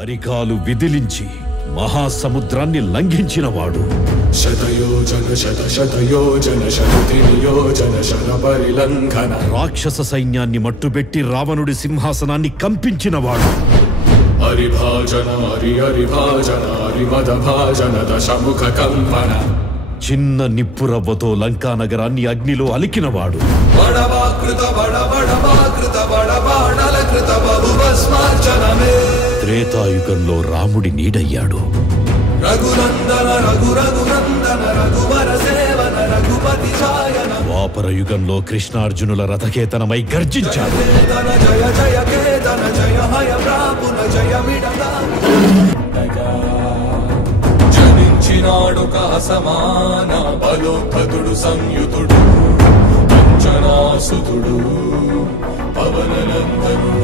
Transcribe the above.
అరికాలు విదిలించి మహాసముద్రాన్ని లంఘించినవాడు. శతయోజన శతశతయోజన శతయోజన శత పరిలంఘన. రాక్షస సైన్యాన్ని మట్టుబెట్టి రావణుడి సింహాసనాన్ని కంపించినవాడు. హరిభాజన హరిభాజన హరిమదభాజన దశముఖ కంపన. చిన్న నిప్పురవ్వతో లంకా నగరాన్ని అగ్నిలో అలికినవాడు. త్రేతాయుగంలో రాముడి నీడయ్యాడు. ద్వాపర యుగంలో కృష్ణార్జునుల రథకేతనమై గర్జించాడు. జనించినాడు సమాన బలోద్ధతుడు సంయుతుడు అంజనాసుతుడు పవననందనుడు.